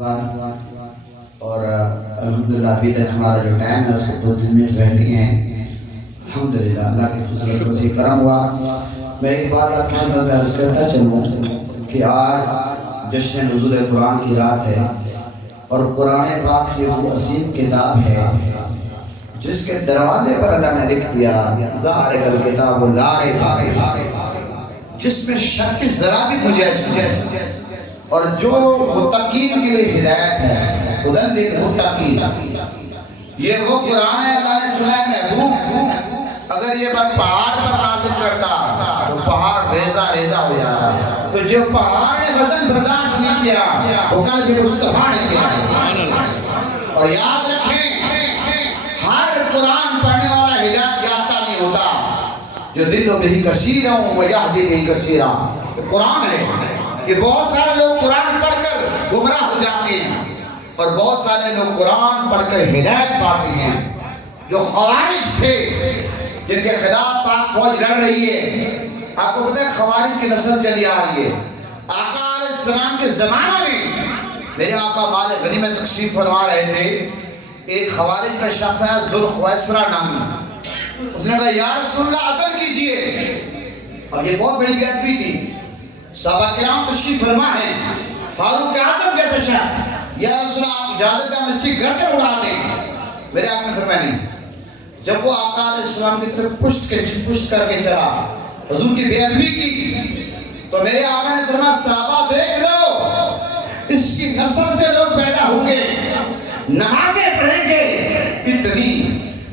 اور الحمدللہ ابھی تک ہمارا جو ٹائم ہے اس کو 2 منٹ رہتی ہیں. الحمدللہ اللہ کے فضل و کرم ہوا. میں ایک بار آپ کی خدمت میں عرض کرتا چلوں کہ آج جشن نزول قرآن کی رات ہے اور قرآن پاک یہ وہ عظیم کتاب ہے جس کے دروازے پر اللہ نے لکھ دیا ذالک الکتاب لا ریب فیہ، جس میں شک ذرا بھی گنجائش نہیں اور جو متقین کے لیے ہدایت ہے. ہدی للمتقین، یہ وہ قرآن ہے. اللہ نے فرمایا محبوب اگر یہ بات پہاڑ پر نازل کرتا تو پہاڑ ریزہ ریزہ ہو جاتا، تو جو پہاڑ نے وزن برداشت نہیں کیا وہ کل بھی مصطفیٰ نے کیا. اور یاد رکھیں ہر قرآن پڑھنے والا ہدایت یافتہ نہیں ہوتا. جو دل و بہی کثیر ہوں وہ یہدی بہی کثیر. قرآن ہے کہ بہت سارے لوگ قرآن پڑھ کر گمراہ ہو جاتے ہیں اور بہت سارے لوگ قرآن پڑھ کر ہدایت پاتے ہیں. جو خوارج تھے جن کے خلاف پاک فوج لڑ رہی ہے، آپ کو پتہ ہے خوارج کی نسل چلی آ رہی ہے. آقا علیہ السلام کے زمانہ میں میرے آقا مال غنیمت تقسیم فرما رہے تھے. ایک خوارج کا شخص ہے ذوالخویسرہ نامی. اس نے کہا یا رسول اللہ عدل کیجئے. اور یہ بہت بڑی بیعت بھی تھی. صحابہ کرام تشریف فرما ہے. فاروق اعظم کے تشریف یا رسول اللہ آپ اجازت ہے ہم اس کی گردن اڑا دیں. میرے آقا نے فرمایا نہیں. جب وہ آقا علیہ السلام کی طرف پشت کر کے چلا، حضور کی بے ادبی کی، تو میرے آقا نے فرمایا صحابہ دیکھ لو اس کی نسل سے لوگ پیدا ہوں گے، نمازیں پڑھیں گے اتنی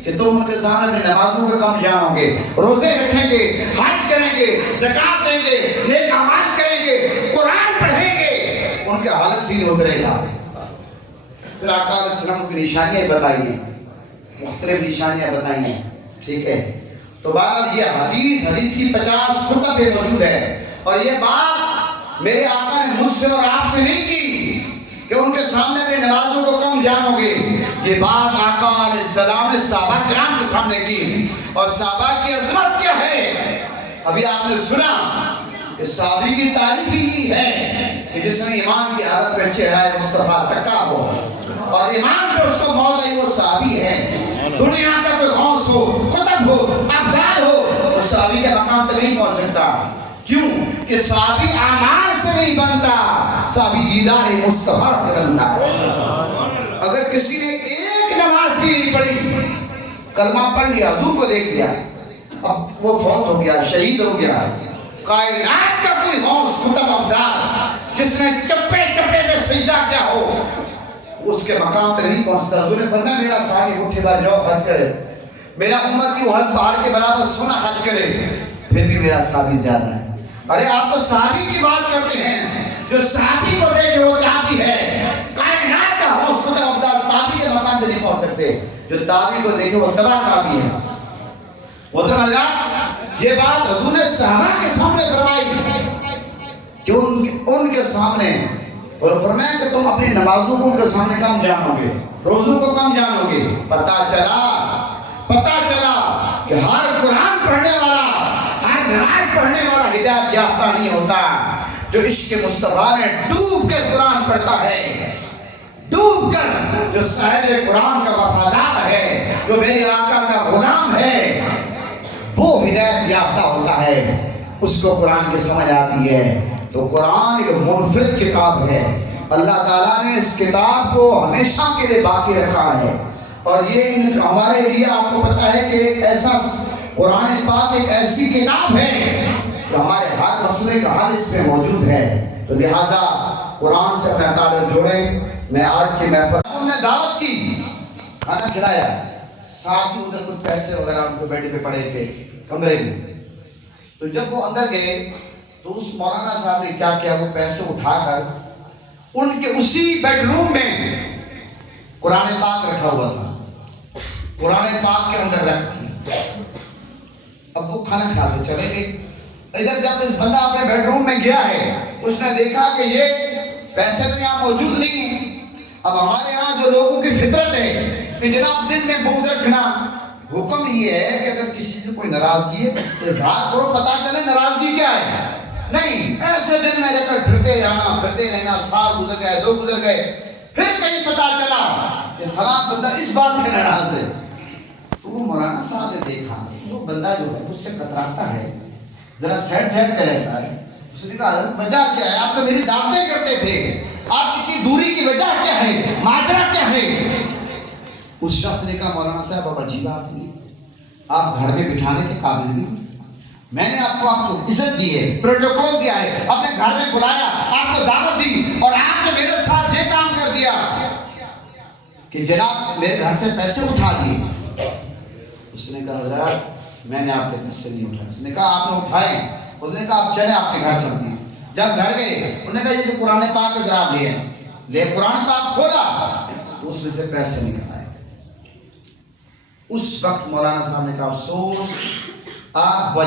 کہ تم ان کے سامنے میں نمازوں کا کم جانو گے، روزے رکھیں گے، حج کریں گے، زکوٰۃ دیں گے، نیک اعمال کریں گے، قرآن پڑھیں گے، ان کا حلق سینے اترے گا. پھر آقا علیہ السلام کی نشانیاں بتائیے، مختلف نشانیاں بتائیے. ٹھیک ہے، تو بعد یہ حدیث کی 50 کتب موجود ہے. اور یہ بات میرے آقا نے مجھ سے اور آپ سے نہیں کی کہ ان کے سامنے اپنے نمازوں کو کم جانو گے. یہ بات آقا علیہ السلام نے صحابہ کرام کے سامنے کی. اور صحابہ کی عظمت کیا ہے ابھی آپ نے سنا کہ صحابی کی تعریف ہی ہے کہ جس نے ایمان کی حالت میں چہرہ مصطفیٰ تکا ہو اور ایمان پہ اس کو موت آئی، وہ صحابی ہے. دنیا کا کوئی غوث ہو، قطب ہو، ابدال ہو، اس صحابی کے مقام تک نہیں پہنچ سکتا. کیوں کہ صحابی اعمال سے نہیں بنتا، صحابی دیدار مصطفیٰ سے بنتا ہے. اگر کسی نے ایک نماز بھی نہیں پڑھی، کلمہ پڑھ لیا، حضور کو دیکھ لیا، اب وہ فوت ہو گیا، شہید ہو گیا. کائنات کا کوئی غوث قطب ابدال جس نے چپے چپے میں سجدہ کیا ہو اس کے مقام تک نہیں پہنچتا. حضور نے فرمایا میرا صحابی اٹھے بار جاؤ حج کرے، میرا امت کی احد پہاڑ کے برابر سونا حج کرے، پھر بھی میرا صحابی زیادہ ہے. ارے آپ تو صحابی کی بات کرتے ہیں، جو صحابی کو دیکھے وہ تابعی ہے. کائنات کا غوث قطب ابدال تابعی کے مقام تک نہیں پہنچ سکتے، جو تابعی کو دیکھے وہ تبع تابعی ہے. محترم حضرات، یہ بات حضور نے صحابہ کے سامنے فرمائی کہ ان کے سامنے اور فرمایا کہ تم اپنی نمازوں کو ان کے سامنے کم جانو گے، روزوں کو کم جانو گے. پتہ چلا کہ ہر قرآن پڑھنے والا، ہر نماز پڑھنے والا ہدایت یافتہ نہیں ہوتا. جو عشق مصطفیٰ میں ڈوب کر قرآن پڑھتا ہے، ڈوب کر جو صاحب قرآن کا وفادار ہے، جو میرے آقا کا غلام ہے، وہ ہدایت یافتہ ہوتا ہے. اس کو قرآن کی سمجھ آتی ہے. تو قرآن ایک منفرد کتاب ہے. اللہ تعالیٰ نے اس کتاب کو ہمیشہ کے لیے باقی رکھا ہے. اور یہ ہمارے لیے آپ کو پتہ ہے کہ ایک ایسا قرآن پاک ایک ایسی کتاب ہے جو ہمارے ہر مسئلے کا حل اس میں موجود ہے. تو لہٰذا قرآن سے اپنا تعلق جوڑیں. میں آج کی محفل ہم نے دعوت کی، کھانا کھلایا، ساتھ ہی ادھر کچھ پیسے وغیرہ ان کو بیڈ پہ پڑے تھے کمرے میں. تو جب وہ اندر گئے تو اس مولانا صاحب نے کیا کیا، وہ پیسے اٹھا کر ان کے اسی بیڈ روم میں قرآن پاک رکھا ہوا تھا، قرآن پاک کے اندر رکھ تھی. اب وہ کھانا کھا کے چلے گئے. ادھر جب اس بندہ اپنے بیڈ روم میں گیا ہے، اس نے دیکھا کہ یہ پیسے تو یہاں موجود نہیں ہیں. اب ہمارے یہاں جو لوگوں کی فطرت ہے کہ جناب دل میں بغض رکھنا، حکم یہ ہے کہ اگر کسی سے کوئی ناراضگی ہے اظہار کرو، پتہ چلے ناراضگی کیا ہے. نہیں ایسے دن میں رہ کر پھرتے رہنا، سال گزر گئے، 2 گزر گئے، پھر کہیں پتا چلا کہ فلاں بندہ اس بات پہ ناراض ہے، تو وہ مولانا صاحب نے دیکھا وہ بندہ جو ہے اس سے کتراتا ہے، ذرا سیٹ پہ رہتا ہے. اس نے کہا حضرت وجہ کیا ہے؟ آپ تو میری دعوتیں کرتے تھے، آپ کی دوری کی وجہ کیا ہے، ماجرا کیا ہے؟ اس شخص نے کہا مولانا صاحب اب عجیب بات نہیں، آپ گھر میں بٹھانے کے قابل نہیں، میں نے آپ کو عزت دی ہے، پروٹوکول دیا ہے، اپنے گھر میں بلایا، آپ کو دعوت دی، اور آپ نے میرے ساتھ یہ کام کر دیا کہ جناب میرے گھر سے پیسے اٹھا دیے. اس نے کہا حضرت میں نے آپ کے پیسے نہیں اٹھائے. اس نے کہا آپ نے اٹھائے. اس نے کہا آپ چلیں آپ کے گھر چلتے ہیں. جب گھر گئے انہوں نے کہا یہ جو قرآن پاک کا جراب لیا لے قرآن پاک کھولا، اس میں سے پیسے نکل آئے. اس وقت مولانا صاحب نے کہا افسوس، آپ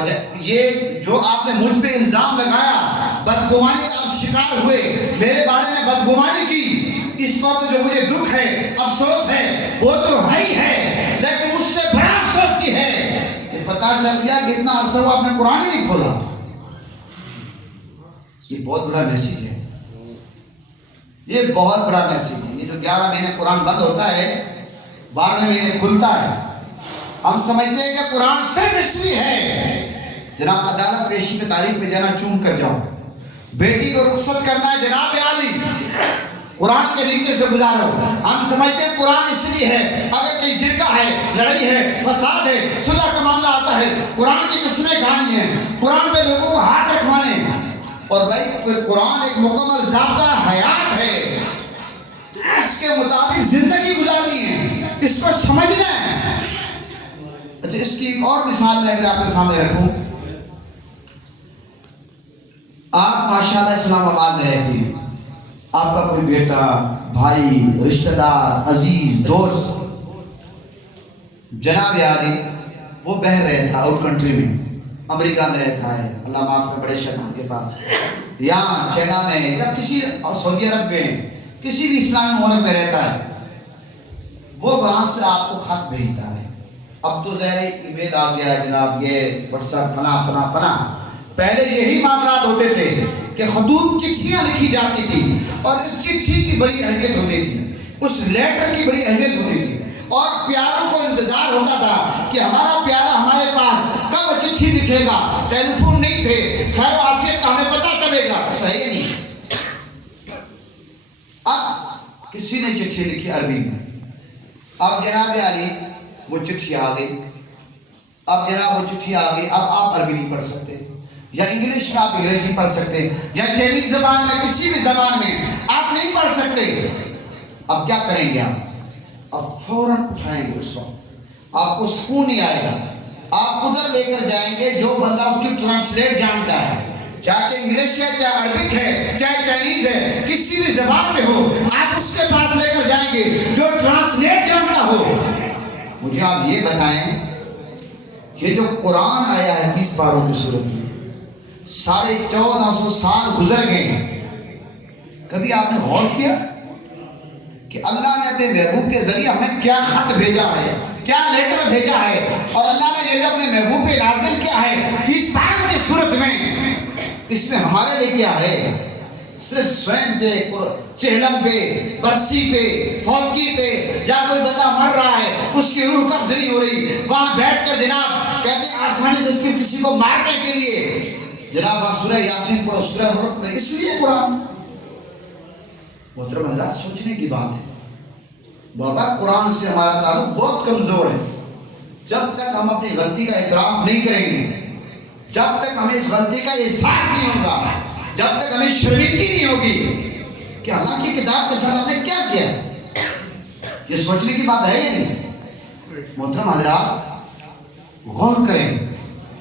یہ جو آپ نے مجھ پہ الزام لگایا، بدگمانی کا آپ شکار ہوئے، میرے بارے میں بدگمانی کی، اس پر تو جو مجھے دکھ ہے، افسوس ہے، وہ تو ہے ہی ہے، لیکن اس سے بڑا افسوس یہ ہے کہ پتہ چل گیا کہ اتنا عرصہ وہ آپ نے قرآن ہی نہیں کھولا. یہ بہت بڑا میسیج ہے، یہ بہت بڑا میسیج ہے. یہ جو 11 مہینے قرآن بند ہوتا ہے، 12ویں مہینے کھلتا ہے. ہم سمجھتے ہیں کہ قرآن صرف اس لیے ہے جناب عدالت پیشی میں تاریخ پہ جانا چوم کر جاؤ، بیٹی کو رخصت کرنا ہے جناب عالی قرآن کے نیچے سے گزارو. ہم سمجھتے ہیں قرآن اس لیے ہے اگر کہیں جرگہ ہے، لڑائی ہے، فساد ہے، صلح کا معاملہ آتا ہے، قرآن کی قسمیں کھانی ہیں، قرآن پہ لوگوں کو ہاتھ رکھوانے. اور بھائی قرآن ایک مکمل ضابطہ حیات ہے، اس کے مطابق زندگی گزارنی ہے، اس کو سمجھنا ہے. اچھا اس کی ایک اور مثال میں اگر آپ کے سامنے رکھوں، آپ ماشاءاللہ اسلام آباد میں رہتی ہیں، آپ کا کوئی بیٹا، بھائی، رشتہ دار، عزیز، دوست جناب عالی وہ بہہ رہا تھا آؤٹ کنٹری میں، امریکہ میں رہتا ہے، اللہ معاف کرے بڑے شہر کے پاس، یا چائنا میں یا کسی سعودی عرب میں کسی بھی اسلامی ملک میں رہتا ہے. وہ وہاں سے آپ کو خط بھیجتا ہے. اب تو ظاہر ای میل آ گیا ہے جناب، یہ واٹس ایپ فلاں فلاں فلاں. پہلے یہی معاملات ہوتے تھے کہ خطوط چٹھیاں لکھی جاتی تھی، اور اس چٹھی کی بڑی اہمیت ہوتی تھی، اس لیٹر کی بڑی اہمیت ہوتی تھی، اور پیاروں کو انتظار ہوتا تھا کہ ہمارا پیارا ہمارے پاس کب چٹھی لکھے گا. ٹیلی فون نہیں تھے، خیر و عافیت کا ہمیں پتہ چلے گا، صحیح نہیں. اب کسی نے چٹھی لکھی عربی میں، اب جناب عالی وہ چٹھی آ گئی، اب جناب وہ چٹھی آ گئی، اب آپ عربی نہیں پڑھ سکتے، یا انگلش میں آپ انگلش نہیں پڑھ سکتے، یا چائنیز زبان میں کسی بھی زبان میں آپ نہیں پڑھ سکتے. اب کیا کریں گے آپ؟ اب فوراً اٹھائیں گے. اس وقت آپ کو سکون نہیں آئے گا، آپ ادھر لے کر جائیں گے جو بندہ اس کی ٹرانسلیٹ جانتا ہے، چاہے انگلش ہے، چاہے عربک ہے، چاہے چائنیز ہے، کسی بھی زبان میں ہو، آپ اس کے پاس لے کر جائیں گے جو ٹرانسلیٹ جانتا ہو. مجھے آپ یہ بتائیں، یہ جو قرآن آیا ہے 30 پاروں کی صورت میں، 1450 سال گزر گئے، کبھی آپ نے غور کیا کہ اللہ نے اپنے محبوب کے ذریعے ہمیں کیا خط بھیجا ہے، کیا لیٹر بھیجا ہے، اور اللہ نے یہ جو اپنے محبوب پہ نازل کیا ہے 30 پاروں کی صورت میں، اس میں ہمارے لیے کیا ہے؟ صرف سوئم پہ، چہلم پہ، برسی پہ، فوتگی پہ، یا کوئی بندہ مر رہا ہے اس کی روح قبض نہیں ہو رہی، وہاں بیٹھ کر جناب کہتے ہیں آسانی سے کسی کو مارنے کے لیے جناب وہاں سورہ یاسین پڑھو، سورہ ملک میں، اس لیے قرآن. محترم حضرات سوچنے کی بات ہے، بابا قرآن سے ہمارا تعلق بہت کمزور ہے. جب تک ہم اپنی غلطی کا اعتراف نہیں کریں گے، جب تک ہمیں اس غلطی کا احساس نہیں ہوگا، جب تک ہمیں شرمندگی نہیں ہوگی کہ اللہ کی کتاب کے ساتھ ہم نے کیا کیا، یہ سوچنے کی بات ہے یا نہیں؟ محترم حضرات غور کریں،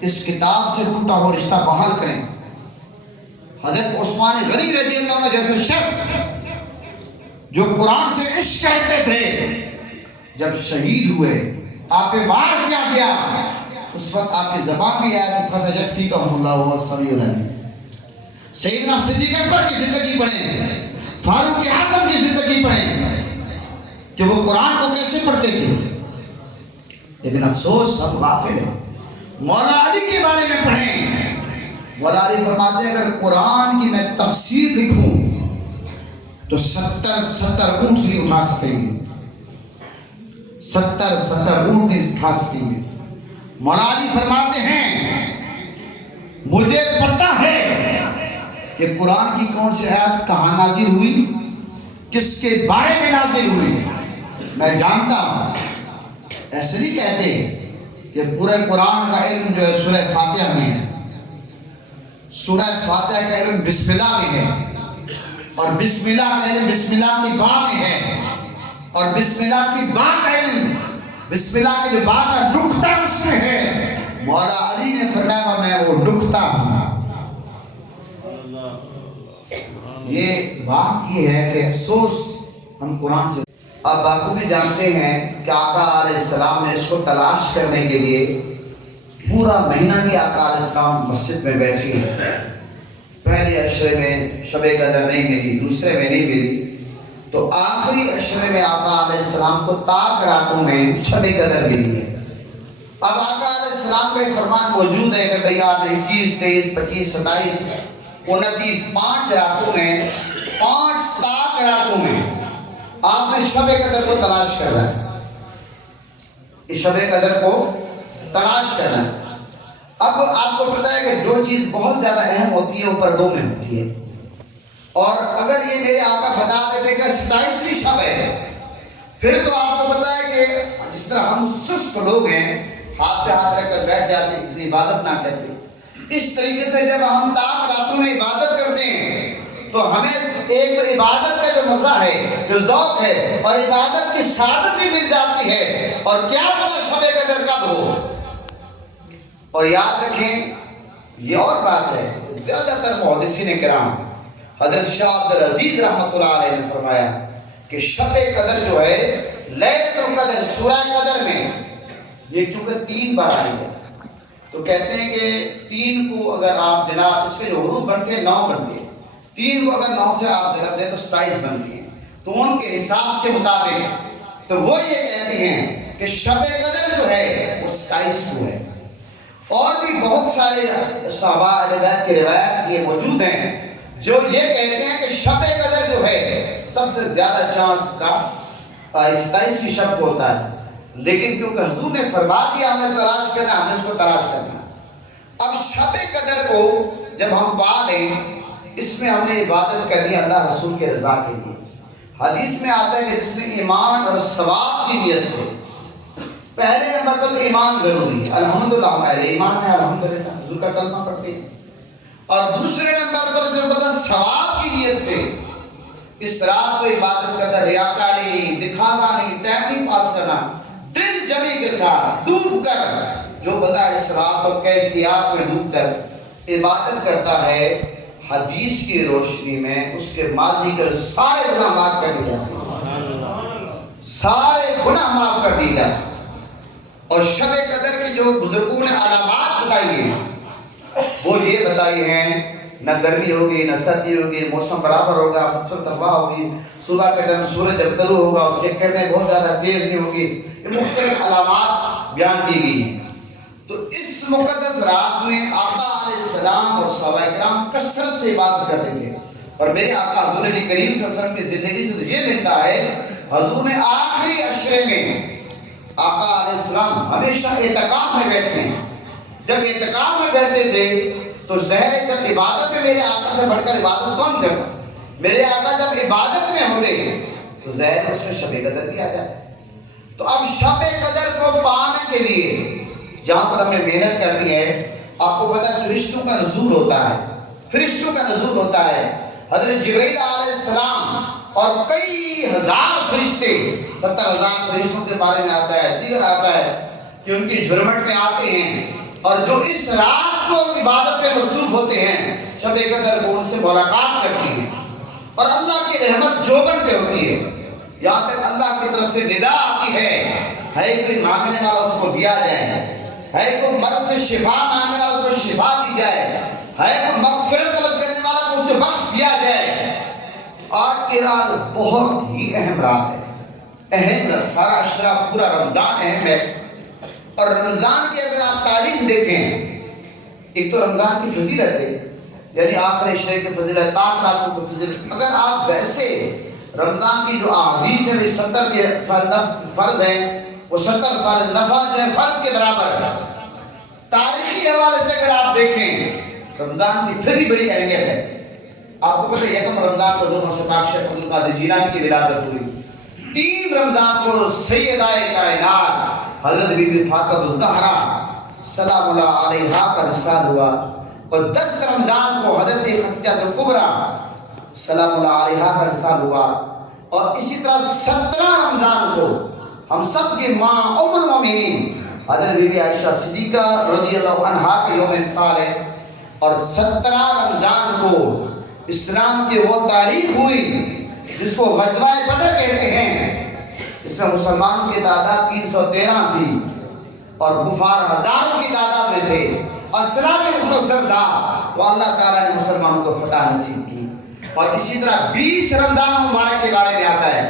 اس کتاب سے ٹوٹا ہوا رشتہ بحال کریں. حضرت عثمان غنی رضی اللہ عنہ جیسے شخص جو قرآن سے عشق کرتے تھے، جب شہید ہوئے، آپ پہ وار کیا گیا، اس وقت آپ کی زبان بھی آیا کہ فَسَجَدْ فِيكَهُمُ اللَّهُ وَالصَّلِيُّ الْعَلِيمُ. سیدنا صدیق اکبر کی زندگی پڑھیں، فاروق اعظم کی زندگی پڑھیں کہ وہ قرآن کو کیسے پڑھتے تھے. لیکن افسوس ہم غافل ہیں. مولا علی کے بارے میں پڑھیں، مولا علی فرماتے ہیں اگر قرآن کی میں تفسیر لکھوں تو 70 اونٹ نہیں اٹھا سکیں گے، 70 اونٹ نہیں اٹھا سکیں گے۔ مولا علی فرماتے ہیں مجھے پتہ ہے کہ قرآن کی کون سی آیت کہاں نازل ہوئی، کس کے بارے میں نازل ہوئی، میں جانتا ہوں۔ ایسے نہیں کہتے کہ پورے قرآن کا علم جو ہے سورہ فاتحہ میں ہے، سورہ فاتحہ کا علم بسم اللہ میں ہے، اور بسم اللہ کا علم بسم اللہ کی با میں ہے، اور بسم اللہ کی با کا علم، بسم اللہ کے جو با کا نقطہ اس میں ہے۔ مولا علی نے فرمایا میں وہ نقطہ ہوں۔ یہ بات یہ ہے کہ افسوس ہم قرآن سے اب بخوبی جانتے ہیں کہ آقا علیہ السلام نے اس کو تلاش کرنے کے لیے پورا مہینہ بھی آقا علیہ السلام مسجد میں بیٹھی ہے۔ پہلے عشرے میں شب قدر نہیں ملی، دوسرے میں نہیں ملی، تو آخری عشرے میں آقا علیہ السلام کو تاک راتوں میں شب قدر ملی ہے۔ اب آقا علیہ السلام کا ایک فرمان موجود ہے کہ بھئی آپ نے 21، 23، 25، 27، 29 5 راتوں میں، 5 تاک راتوں میں آپ نے شب قدر کو تلاش کرنا ہے، اس شب قدر کو تلاش کرنا ہے۔ اب آپ کو پتہ ہے کہ جو چیز بہت زیادہ اہم ہوتی ہے وہ پردوں میں ہوتی ہے، اور اگر یہ میرے آقا بتا دیتے کہ 27ویں شب ہے، پھر تو آپ کو پتہ ہے کہ جس طرح ہم سست لوگ ہیں، ہاتھ پہ ہاتھ رکھ کر بیٹھ جاتے، اتنی عبادت نہ کرتے، اس طریقے سے جب ہم تاک راتوں میں عبادت کرتے ہیں تو ہمیں ایک تو عبادت کا جو مزہ ہے، جو ذوق ہے، اور عبادت کی سعادت بھی مل جاتی ہے، اور کیا پتہ شب قدر کب ہو۔ اور یاد رکھیں یہ اور بات ہے، زیادہ تر محدثین کرام حضرت شاہ عبدالعزیز رحمۃ اللہ علیہ نے فرمایا کہ شب قدر جو ہے لیلۃ القدر سورہ قدر میں یہ کیونکہ 3 بار آئی ہے، تو کہتے ہیں کہ 3 کو اگر آپ جناب اس کے جو حروف بنتے ہیں 9 بنتے ہیں، 3 کو اگر 9 سے آپ جناب دیں تو 27 بنتی ہیں، تو ان کے حساب کے مطابق تو وہ یہ کہتے ہیں کہ شب قدر جو ہے وہ 27 کو ہے۔ اور بھی بہت سارے صحابہ اہل بیت کی روایات یہ موجود ہیں جو یہ کہتے ہیں کہ شب قدر جو ہے سب سے زیادہ چانس کا 27ویں شب کو ہوتا ہے، لیکن کیونکہ حضور نے فرما دیا ہمیں تلاش کرنا، ہمیں اس کو تلاش کرنا۔ اب شب قدر کو جب ہم پا لیں، اس میں ہم نے عبادت کرنی اللہ رسول کے رضا کے لیے۔ حدیث میں آتا ہے کہ جس نے ایمان اور ثواب کی نیت سے، پہلے نمبر پر تو ایمان ضروری ہے، الحمدللہ ہمارے ایمان ہے، الحمدللہ حضور کا کلمہ پڑھتے ہیں، اور دوسرے نمبر پر جو پتہ ثواب کی نیت سے اس رات کو عبادت کرنا، ریاکاری نہیں، دکھاوا نہیں، ٹائم نہیں پاس کرنا، دل جمی کے ساتھ ڈوب کر جو بندہ اس رات اور کیفیات میں ڈوب کر عبادت کرتا ہے، حدیث کی روشنی میں اس کے ماضی کے سارے گناہ معاف کر دیے جاتے ہیں، سارے گناہ معاف کر دیے جاتے ہیں۔ اور شب قدر کی جو بزرگوں نے علامات بتائی ہیں وہ یہ بتائی ہیں، نہ گرمی ہوگی، نہ سردی ہوگی، موسم برابر ہوگا، خوبصورت ہوا ہوگی، صبح کے ٹائم سورج جب طلوع ہوگا اس کے کرنیں بہت زیادہ تیز نہیں ہوگی، یہ مختلف علامات بیان کی گئی ہیں۔ تو اس مقدس رات میں آقا علیہ السلام اور صحابہ کرام کثرت سے عبادت کرتے تھے، اور میرے آقا حضور نبی کریم صلی اللہ علیہ وسلم کی زندگی سے یہ ملتا ہے، حضور نے آخری عشرے میں آقا علیہ السلام ہمیشہ اعتکاف میں بیٹھتے ہیں۔ جب اعتکاف میں بیٹھتے تھے تو ظاہر جب عبادت میں میرے آقا سے بڑھ کر عبادت کون کرتا، میرے آقا جب عبادت میں ہوتے تو ظاہر اس میں شب قدر بھی آ جاتا ہے۔ تو اب شب قدر کو پانے کے لیے جہاں پر ہمیں محنت کرنی ہے، آپ کو پتہ فرشتوں کا نزول ہوتا ہے، فرشتوں کا نزول ہوتا ہے۔ حضرت جبرائیل علیہ السلام اور کئی ہزار فرشتے، 70,000 فرشتوں کے بارے میں آتا ہے، دیگر آتا ہے کہ ان کی جھرمٹ میں آتے ہیں، اور جو اس رات کو عبادت میں مصروف ہوتے ہیں، شب قدر کو ان سے ملاقات کرتی ہے، اور اللہ کی رحمت جوبن پہ ہوتی ہے، یہاں تک اللہ کی طرف سے ندا آتی ہے کوئی مانگنے والا اس کو دیا جائے، ہے کوئی مرض سے شفا مانگنے والا اس کو شفا دی جائے، ہے کوئی مغفرت طلب کرنے والا کو اس کو بخش دیا جائے۔ آج کی رات بہت ہی اہم رات ہے، اہم سارا عشرہ پورا رمضان اہم ہے، اور رمضان کی اگر آپ تاریخ دیکھیں، ایک تو رمضان کی فضیلت ہے، یعنی آخر عشرے کی فضیلت، 7 راتوں کی فضیلت. اگر آپ ویسے رمضان کی جو احادیث ہے 70 کے فرض ہیں، وہ 70 فرض نفل جو ہے فرض کے برابر ہے. تاریخی حوالے سے اگر آپ دیکھیں رمضان کی پھر بھی بڑی اہمیت ہے. آپ کو پتہ ہے یکم رمضان کو حضور غوث پاک شیخ عبد القادر جیلانی کی ولادت ہوئی. 3 رمضان کو سیدہ کائنات حضرت بی بی فاطمہ الزہرا سلام اللہ علیہا کا وصال ہوا، اور 10 رمضان کو حضرت خدیجہ الکبریٰ سلام اللہ علیہا کا وصال ہوا، اور اسی طرح 17 رمضان کو ہم سب کی ماں ام المومنین حضرت بی بی عائشہ صدیقہ رضی اللہ عنہا کا یوم انصال ہے. اور 17 رمضان کو اسلام کی وہ تاریخ ہوئی جس کو غزوہ بدر کہتے ہیں. اس میں مسلمانوں کی تعداد 313 تھی اور کفار ہزاروں کی تعداد میں تھے. اسرا بھی مختصر تھا تو اللہ تعالیٰ نے مسلمانوں کو فتح نصیب کی. اور اسی طرح 20 رمضان مبارک کے بارے میں آتا ہے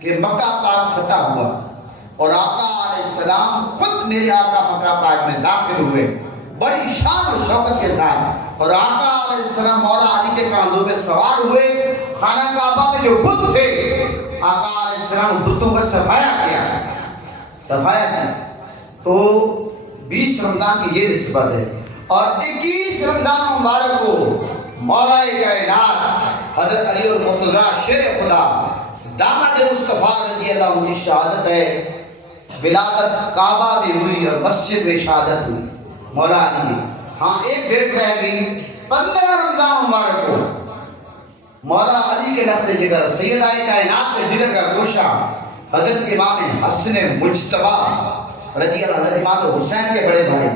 کہ مکہ پاک فتح ہوا اور آقا علیہ السلام خود میرے آقا مکہ پاک میں داخل ہوئے بڑی شان و شوکت کے ساتھ. اور آقا علیہ السلام مولا علی کے کاندھوں پہ سوار ہوئے. خانہ کعبہ میں جو بت تھے آقا علیہ السلام بتوں کا صفایا کیا. تو 20 رمضان کی یہ نسبت ہے. اور 21 رمضان مبارک کو مولا کائنات حضرت علی المرتضیٰ شیر خدا داماد مصطفیٰ رضی اللہ عنہ کی شہادت ہے. ولادت کعبہ میں ہوئی اور مسجد میں شہادت ہوئی مولا علی نے. ہاں ایک ڈیٹ رہ گئی 15 رمضان مبارک کو مولا علی کے لفظ جگر سیدہ کائنات کے جگر کا گوشہ حضرت امام حسن مجتبیٰ رضی اللہ عنہ امام حسین کے بڑے بھائی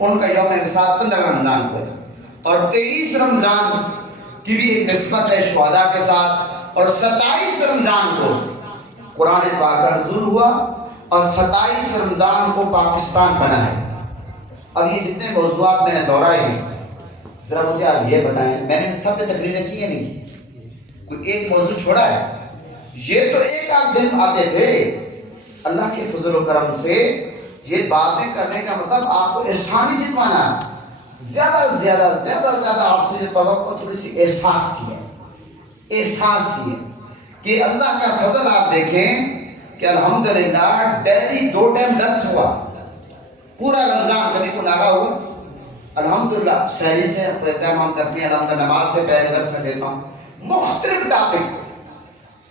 ان کا یوم وصال 15 رمضان کو ہے. اور 23 رمضان کی بھی ایک نسبت ہے شہداء کے ساتھ. اور 27 رمضان کو قرآن پاک کا نزول ہوا اور 27 رمضان کو پاکستان بنا ہے. اب یہ جتنے موضوعات میں نے دہرائے ہیں ذرا مجھے آپ یہ بتائیں، میں نے سب پہ تقریریں کی یا نہیں کی؟ کوئی ایک موضوع چھوڑا ہے؟ یہ تو ایک آپ دن آتے تھے. اللہ کے فضل و کرم سے یہ باتیں کرنے کا مطلب آپ کو احسان ہی جتوانا ہے. زیادہ سے زیادہ آپ سے جو توقع تھوڑی سی احساس کی ہے کہ اللہ کا فضل. آپ دیکھیں کہ الحمدللہ ڈیلی 2 ٹائم درس ہوا پورا رمضان. کبھی کو ناغا ہوا الحمدللہ. سحری سے ٹائم ہم کرتے ہیں الحمدللہ. نماز سے پہلے درس میں دیتا ہوں مختلف ٹاپک.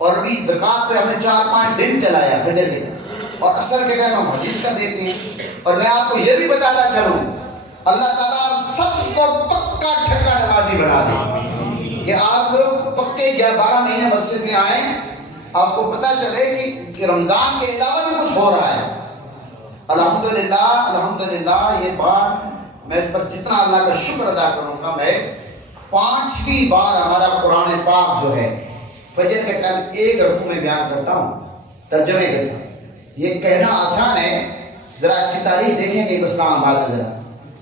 اور ابھی زکوٰۃ پہ ہم نے 4-5 دن چلایا فجر کے اور عصر کے ٹائم ہم حدیث کا دیتے ہیں. اور میں آپ کو یہ بھی بتانا چاہوں اللہ تعالیٰ آپ سب کو پکا ٹھکا نمازی بنا دے کہ آپ لوگ پکے 12 مہینے مسجد میں آئیں. آپ کو پتہ چلے کہ رمضان کے علاوہ بھی کچھ ہو رہا ہے. الحمدللہ یہ بات میں اس پر جتنا اللہ کا شکر ادا کروں گا. میں 5ویں بار ہمارا قرآن پاک جو ہے فجر کے ٹائم 1 رکوع میں بیان کرتا ہوں ترجمے کے ساتھ. یہ کہنا آسان ہے، ذرا اس کی تاریخ دیکھیں گے اسلام آباد میں ذرا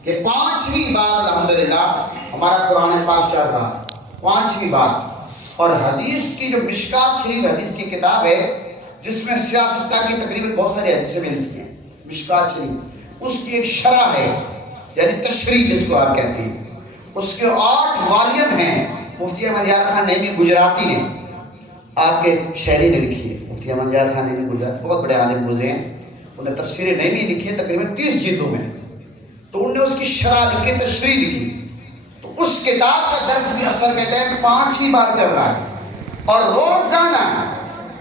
کہ 5ویں بار الحمدللہ ہمارا قرآن پاک چل رہا ہے. 5ویں بار. اور حدیث کی جو مشکات شریف حدیث کی کتاب ہے جس میں سیاست کی تقریباً بہت ساری حدیثیں ملتی ہیں. مشکات شریف اس کی ایک شرح ہے یعنی تشریح جس کو آپ کہتے ہیں. اس کے 8 والیوم ہیں. مفتی احمد یار خان نعیمی گجراتی نے آپ کے شہری نے لکھی ہے. مفتی احمد یار خان نعیمی گجراتی بہت بڑے عالم گزرے ہیں. انہوں نے تفسیر نعیمی لکھی ہے تقریباً 30 جلدوں میں. تو انہوں نے اس کی شرح لکھی، تشریح لکھی. تو اس کتاب کا درس بھی اثر کے ٹائم 5ویں بار چل رہا ہے. اور روزانہ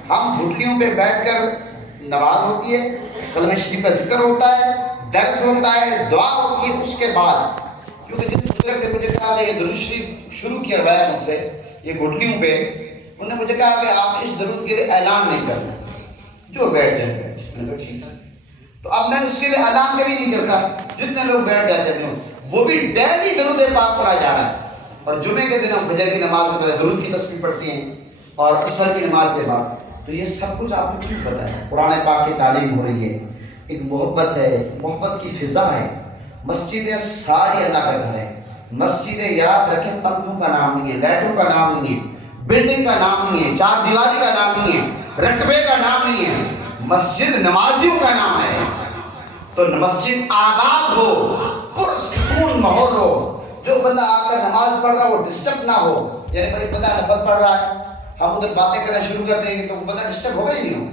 ہم گھٹنیوں پہ بیٹھ کر نماز ہوتی ہے، کلمہ شریف کا ذکر ہوتا ہے، درس ہوتا ہے، دعا ہوتی ہے. اس کے بعد کیونکہ جس بزرگ نے مجھے کہا کہ یہ درود شریف شروع کیا روایا مجھ سے یہ گھٹنیوں پہ، انہوں نے مجھے کہا کہ آپ اس درود کے لیے اعلان نہیں کرنا، جو بیٹھ جائے بیٹھ جائے. میں نے کہا ٹھیک ہے. تو اب میں اس کے لیے اعلان کبھی نہیں کرتا. جتنے لوگ بیٹھ جاتے ہیں وہ بھی ڈیلی درود پاک پڑھا جا رہا ہے. اور جمعے کے دن ہم فجر کی نماز کے بعد درود کی تسبیح پڑھتے ہیں اور عصر کی نماز کے بعد. تو یہ سب کچھ آپ کو کیوں پتہ ہے؟ قرآن پاک کی تعلیم ہو رہی ہے، ایک محبت ہے، محبت کی فضا ہے. مسجدیں ساری اللہ کا گھر ہے. مسجدیں یاد رکھیں پنکھوں کا نام نہیں ہے، لائٹوں کا نام نہیں ہے، بلڈنگ کا نام نہیں ہے، 4 دیواری کا نام نہیں ہے، رقبے کا نام نہیں ہے. مسجد نمازیوں کا نام ہے. تو مسجد آباد ہو، پرسکون ماحول ہو، جو بندہ آ کر نماز پڑھ رہا ہے وہ ڈسٹرب نہ ہو. یعنی بھائی بندہ نفل پڑھ رہا ہے, ہم ادھر باتیں کرنا شروع کر دیں گے تو وہ بندہ ڈسٹرب ہوگا ہی نہیں ہوگا.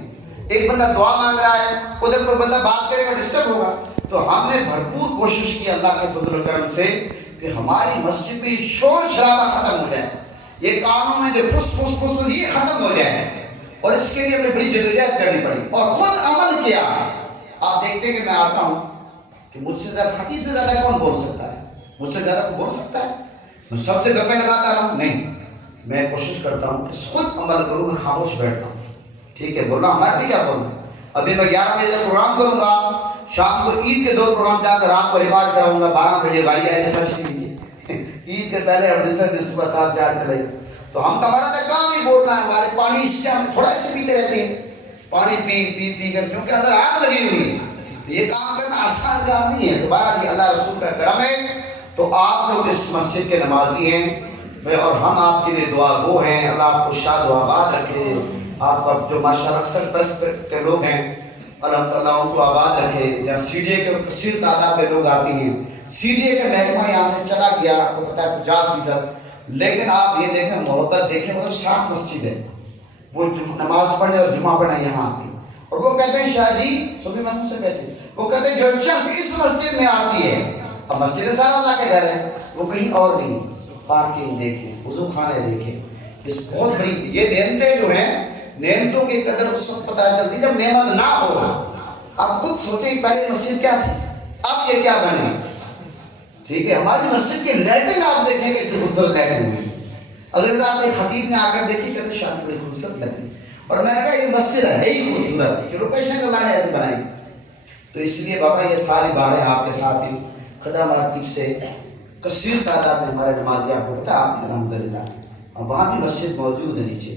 ایک بندہ دعا مانگ رہا ہے, ادھر کوئی بندہ بات کرے گا, ڈسٹرب ہوگا. تو ہم نے بھرپور کوشش کی اللہ کے فضل و کرم سے کہ ہماری مسجد میں شور شرابہ ختم ہو جائے, یہ قانون ہے جو پھس پھس پھس یہ ختم ہو جائے. اور اس کے لیے ہمیں بڑی جدوجہد کرنی پڑی اور خود عمل کیا. آپ دیکھتے ہیں کہ میں آتا ہوں کہ مجھ سے زیادہ خطیب سے زیادہ کون بول سکتا ہے, مجھ سے زیادہ کوئی بول سکتا ہے؟ میں سب سے گپیں لگاتا رہا ہوں؟ نہیں, میں کوشش کرتا ہوں کہ خود عمل کروں, میں خاموش بیٹھتا ہوں. ٹھیک ہے, بولنا ہمارا بھی کیا بولنا. ابھی میں 11 بجے تک پروگرام کروں گا, شام کو عید کے 2 پروگرام جا کر رات کو ریکارڈ کراؤں گا, 12 بجے گاڑی آئے گی سچ لیجیے. عید کے پہلے اور دوسرے دن صبح 7 سے 8 چلے. تو ہم تو ہمارا تو کام ہی بولنا ہے. ہمارے پانی اس ٹائم تھوڑا ایسے پیتے رہتے ہیں, پانی پی کر, کیونکہ اندر آگ لگی ہوئی ہے. تو یہ کام کرنا آسان کام نہیں ہے. دوبارہ یہ اللہ رسول کا کرم ہے. تو آپ لوگ اس مسجد کے نمازی ہیں اور ہم آپ کے لیے دعا گو ہیں. اللہ آپ کو شاد و آباد رکھے. آپ کا جو ماشاءاللہ اکثر پرست کے لوگ ہیں, اللہ تعالیٰ ان کو آباد رکھے. یا سی ڈی اے کے کثیر تعداد پہ لوگ آتے ہیں. سی ڈی اے کا محکمہ یہاں سے چلا گیا, آپ کو پتہ ہے 50%. لیکن آپ یہ دیکھیں, محبت دیکھیں, وہ شاہ مسجد ہے. وہ نماز پڑھنے اور جمعہ پڑھنا یہاں آتے ہیں. اور وہ کہتے ہیں شاہ جی صبح محمود سے بیٹھے, وہ کہتے ہیں جو شخص اس مسجد میں آتی ہے, اب مسجد سارا اللہ کے گھر ہے, وہ کہیں اور نہیں. پارکنگ دیکھیں, وضو خانے دیکھیں, اس بہت بڑی یہ نعمتیں جو ہیں, نعمتوں کی قدر اس وقت پتہ چلتی جب نعمت نہ ہو. آپ خود سوچیں پہلے مسجد کیا تھی, اب یہ کیا بنے. ٹھیک ہے, ہماری مسجد کی لائٹنگ آپ دیکھیں کہ اس خوبصورت لائٹنگ ہوئی. اگر آپ ایک خطیب نے آ کر دیکھی کہتے شاید بڑی خوبصورت لائٹنگ, اور میں نے کہا یہ مسجد ہے ہی خوبصورت, اس کی لوکیشن اللہ نے ایسے بنائی. تو اس لیے بابا یہ ساری باریں آپ کے ساتھ ہیں. کھڈا مارکیٹ سے کثیر تعداد میں ہمارے نمازی, آپ کو پتہ ہے آپ الحمدللہ وہاں بھی مسجد موجود ہے نیچے,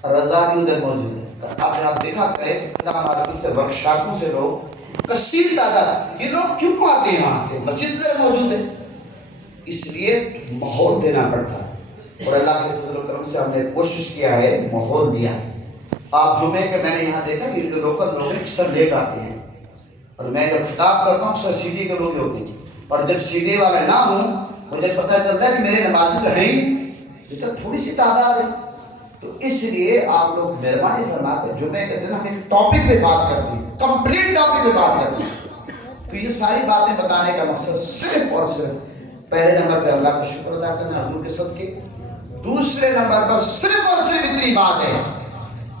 اور رضا بھی ادھر موجود ہے. آپ دیکھا کریں کھڈا مارکیٹ سے ورکشاپوں سے لوگ کثیر تعداد, یہ لوگ کیوں آتے ہیں وہاں سے, مسجد ادھر موجود ہے. اس لیے ماحول دینا پڑتا ہے, اور اللہ کے فضل و کرم سے ہم نے کوشش کیا ہے, ماحول دیا ہے. آپ جمعے کے میں نے یہاں دیکھا کہ جو لوکل لوگ ہیں اکثر لیٹ آتے ہیں, اور میں جب خطاب کرتا ہوں اکثر سی ڈی کے لوگ ہوتے ہیں, اور جب سی ڈی والے نہ ہوں مجھے پتہ چلتا ہے کہ میرے نمازی تو ہیں ہی, یہ تو تھوڑی سی تعداد ہے. تو اس لیے آپ لوگ مہربانی فرما کر جمعے کے دن ہم ایک ٹاپک پہ بات کرتے ہیں, کمپلیٹ ٹاپک پہ بات کرتے ہیں. تو یہ ساری باتیں بتانے کا مقصد صرف اور صرف پہلے نمبر پہ اللہ کا شکر ادا کرنا حضور کے صدقے, دوسرے نمبر پر صرف اور صرف اتنی بات ہے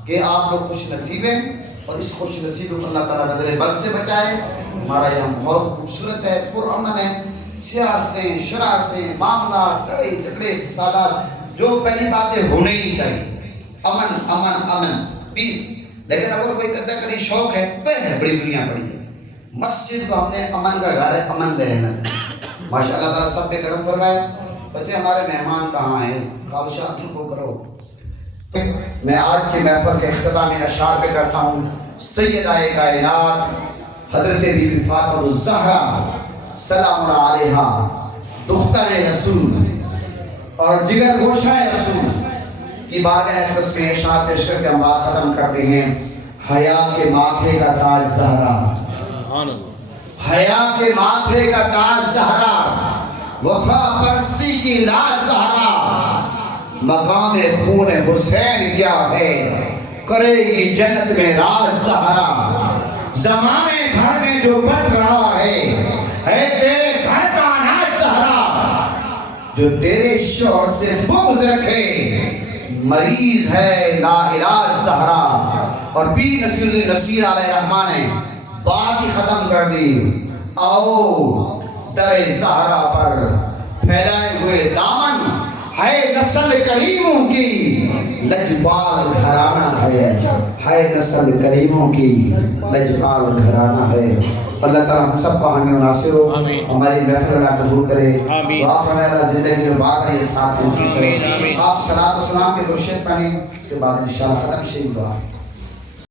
کہ آپ لوگ خوش نصیب ہیں, اور اس خوش نصیب کو اللہ تعالیٰ نظر بد سے بچائے. ہمارا یہاں بہت خوبصورت ہے, پرامن ہے. سیاستیں, شرارتیں, معاملات, لڑائی جھگڑے, فسادات, جو پہلی باتیں ہونے ہی چاہیے, امن امن امن پیس. لیکن اگر کوئی کہتا ہے کہ شوق ہے, بڑی دنیا پڑی ہے. مسجد کو ہم نے امن کا گھر ہے, امن میں رہنا. ماشاء اللہ تعالیٰ سب پہ کرم فرمائے. بچے ہمارے مہمان کہاں ہیں, خواہشات کو کرو. میں آج کی محفل کے اختتامی اشعار پہ کرتا ہوں. سیدہ کائنات حضرت بی بی فاطمہ الزہرا سلام علیہا, دختر رسول اور جگر گوشہ رسول کی بارگاہ اقدس میں اشعار پیش کر کے ہم بات ختم کرتے ہیں. حیا کے ماتھے کا تاج زہرا, حیا کے ماتھے کا تاج زہرا, وفا پرستی کی لاج زہرا, مقام خون حسین کیا ہے, کرے گی جنت میں راز زہرا. زمانے بھر میں جو بٹ رہا ہے تیرے گھر کا اناج زہرا, جو تیرے شوہر سے بغض رکھے مریض ہے لا علاج زہرا. اور پیر نصیر الدین نصیر علیہ الرحمٰن نے بات ہی ختم کر دی. آؤ در زہرا پر پھیلائے ہوئے دامن, ہے نسل کریموں کی لجپال گھرانہ ہے نسل کریموں کی لجپال گھرانہ ہے. اللہ تعالیٰ ہم سب کو حامی و ناصر ہو, ہماری محفل اللہ قبول کرے. دعا فرمائے اللہ زندگی میں باقی یہ ساتھ نصیب کرے. آپ صلاۃ و سلام کے روشن پڑھیں, اس کے بعد انشاءاللہ ختم شریف دعا.